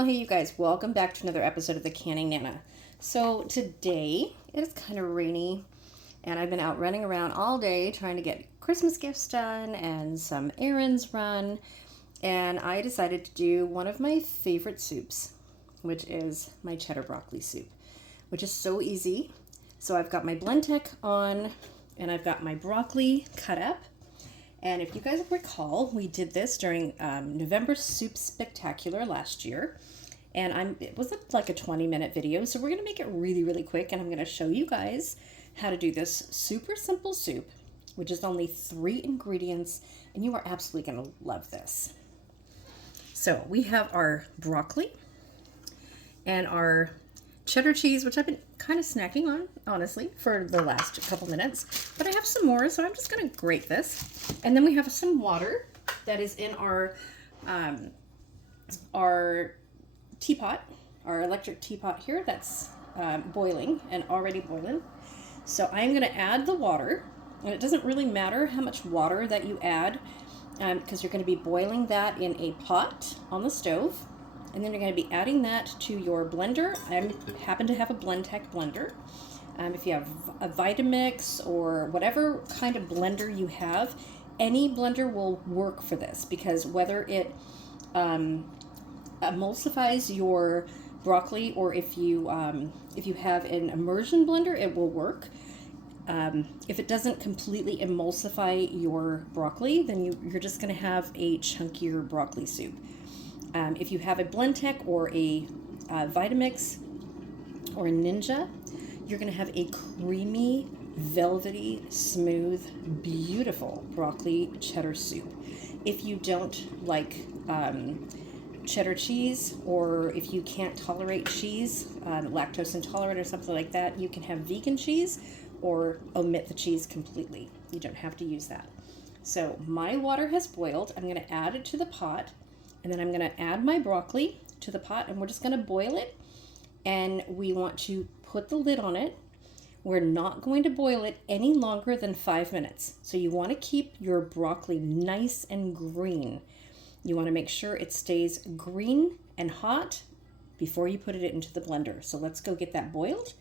Well, hey you guys, welcome back to another episode of the Canning Nana. So today it is kind of rainy and I've been out running around all day trying to get Christmas gifts done and some errands run, and I decided to do one of my favorite soups, which is my cheddar broccoli soup, which is so easy. So I've got my blend tech on and I've got my broccoli cut up. And if you guys recall, we did this during November Soup Spectacular last year. And it was like a 20-minute video, so we're going to make it really, really quick. And I'm going to show you guys how to do this super simple soup, which is only 3 ingredients. And you are absolutely going to love this. So we have our broccoli and our cheddar cheese, which I've been kind of snacking on, honestly, for the last couple minutes. But I have some more, so I'm just going to grate this. And then we have some water that is in our teapot, our electric teapot here that's boiling and already boiling. So I'm going to add the water. And it doesn't really matter how much water that you add because you're going to be boiling that in a pot on the stove. And then you're going to be adding that to your blender. I happen to have a blend tech blender. If you have a Vitamix or whatever kind of blender you have, any blender will work for this, because whether it emulsifies your broccoli or if you have an immersion blender, it will work. If it doesn't completely emulsify your broccoli, then you're just going to have a chunkier broccoli soup. If you have a blend tech or a Vitamix or a Ninja, you're going to have a creamy, velvety, smooth, beautiful broccoli cheddar soup. If you don't like cheddar cheese, or if you can't tolerate cheese, lactose intolerant or something like that, you can have vegan cheese or omit the cheese completely. You don't have to use that. So my water has boiled. I'm going to add it to the pot. And then I'm going to add my broccoli to the pot, and we're just going to boil it. And we want to put the lid on it. We're not going to boil it any longer than 5 minutes. So you want to keep your broccoli nice and green. You want to make sure it stays green and hot before you put it into the blender. So let's go get that boiled,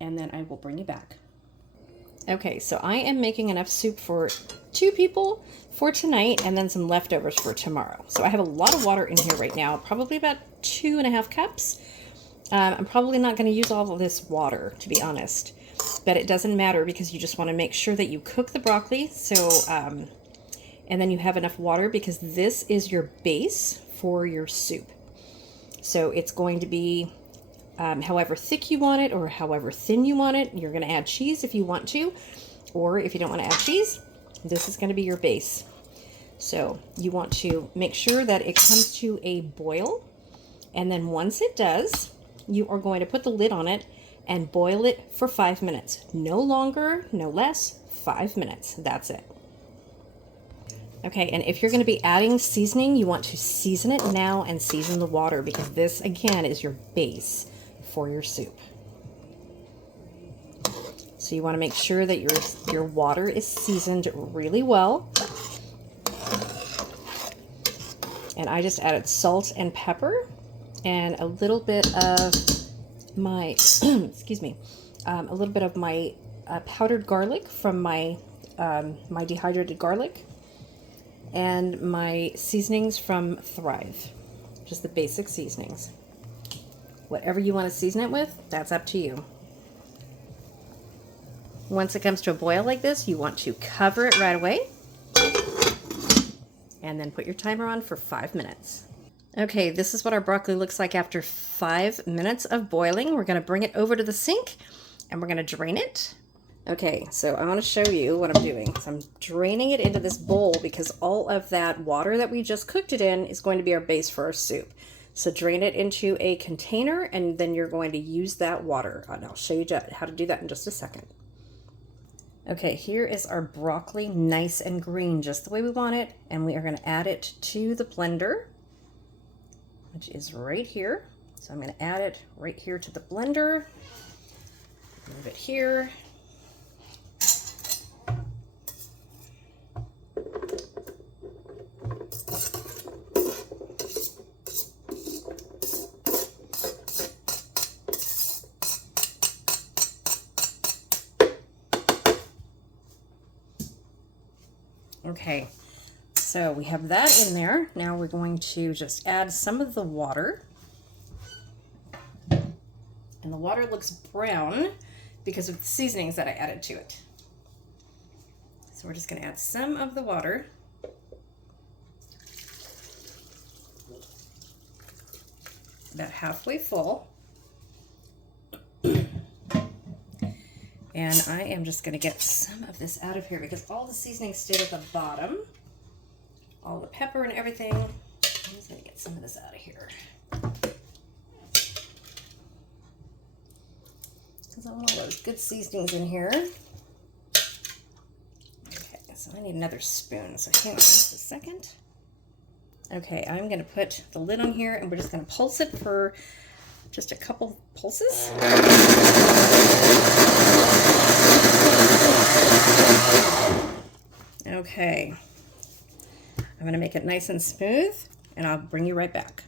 and then I will bring you back. Okay, so I am making enough soup for 2 people for tonight and then some leftovers for tomorrow. So I have a lot of water in here right now, probably about 2.5 cups. I'm probably not going to use all of this water, to be honest, but it doesn't matter because you just want to make sure that you cook the broccoli. So, and then you have enough water because this is your base for your soup. So it's going to be however thick you want it or however thin you want it. You're going to add cheese if you want to, or if you don't want to add cheese, this is going to be your base. So you want to make sure that it comes to a boil, and then once it does, you are going to put the lid on it and boil it for 5 minutes. No longer, no less, 5 minutes. That's it. Okay, and if you're going to be adding seasoning, you want to season it now and season the water, because this, again, is your base for your soup. So you want to make sure that your water is seasoned really well. And I just added salt and pepper and a little bit of my excuse me, a little bit of my powdered garlic from my my dehydrated garlic, and my seasonings from Thrive, just the basic seasonings. Whatever you want to season it with, that's up to you. Once it comes to a boil like this, you want to cover it right away and then put your timer on for 5 minutes. Okay, this is what our broccoli looks like after 5 minutes of boiling. We're going to bring it over to the sink and we're going to drain it. Okay, so I want to show you what I'm doing. So I'm draining it into this bowl because all of that water that we just cooked it in is going to be our base for our soup. So drain it into a container, and then you're going to use that water. And I'll show you how to do that in just a second. Okay, here is our broccoli, nice and green, just the way we want it. And we are going to add it to the blender, which is right here. So I'm going to add it right here to the blender. Move it here. Okay, so we have that in there. Now we're going to just add some of the water. And the water looks brown because of the seasonings that I added to it. So we're just going to add some of the water. About halfway full. And I am just going to get some of this out of here because all the seasonings stayed at the bottom. All the pepper and everything. I'm just going to get some of this out of here. Because I want all those good seasonings in here. Okay, so I need another spoon. So hang on just a second. Okay, I'm going to put the lid on here and we're just going to pulse it for just a couple pulses. Okay, I'm going to make it nice and smooth and I'll bring you right back.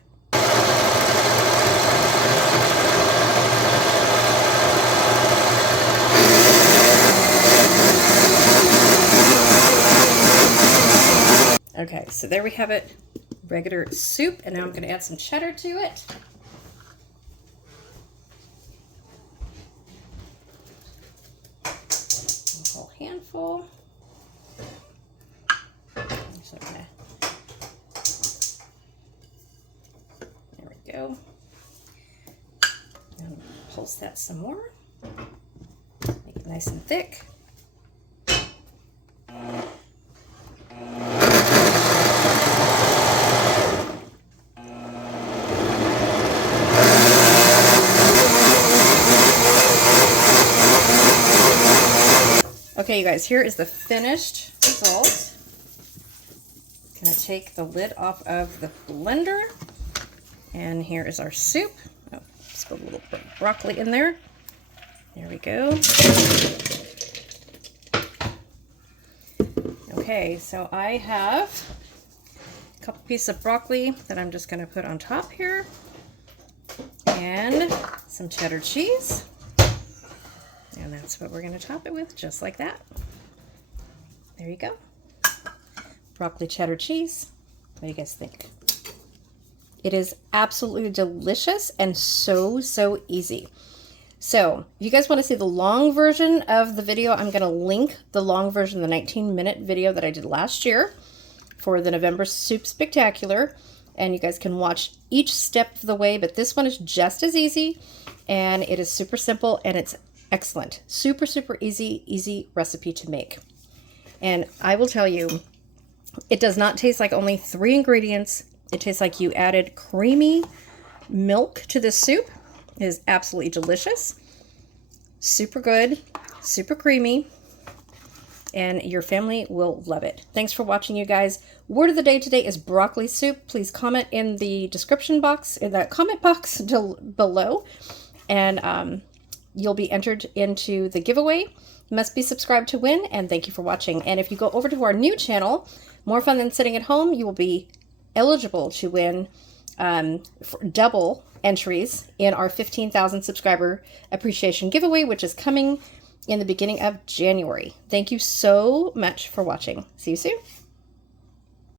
Okay, so there we have it, regular soup, and now I'm going to add some cheddar to it. A whole handful. So there we go. And pulse that some more. Make it nice and thick. Okay, you guys, here is the finished result. I'm going to take the lid off of the blender. And here is our soup. Oh, spilled a little bit of broccoli in there. There we go. Okay, so I have a couple pieces of broccoli that I'm just going to put on top here. And some cheddar cheese. And that's what we're going to top it with, just like that. There you go. Broccoli cheddar cheese. What do you guys think? It is absolutely delicious and so easy. So if you guys want to see the long version of the video, I'm going to link the long version, the 19-minute video that I did last year for the November Soup Spectacular. And you guys can watch each step of the way, but this one is just as easy and it is super simple and it's excellent. Super easy recipe to make. And I will tell you, it does not taste like only 3 ingredients. It tastes like you added creamy milk to this soup. It is absolutely delicious. Super good, super creamy, and your family will love it. Thanks for watching, you guys. Word of the day today is broccoli soup. Please comment in the description box, in the comment box below, and you'll be entered into the giveaway. Must be subscribed to win, and thank you for watching. And if you go over to our new channel, More Fun Than Sitting at Home, you will be eligible to win double entries in our 15,000 subscriber appreciation giveaway, which is coming in the beginning of January. Thank you so much for watching. See you soon.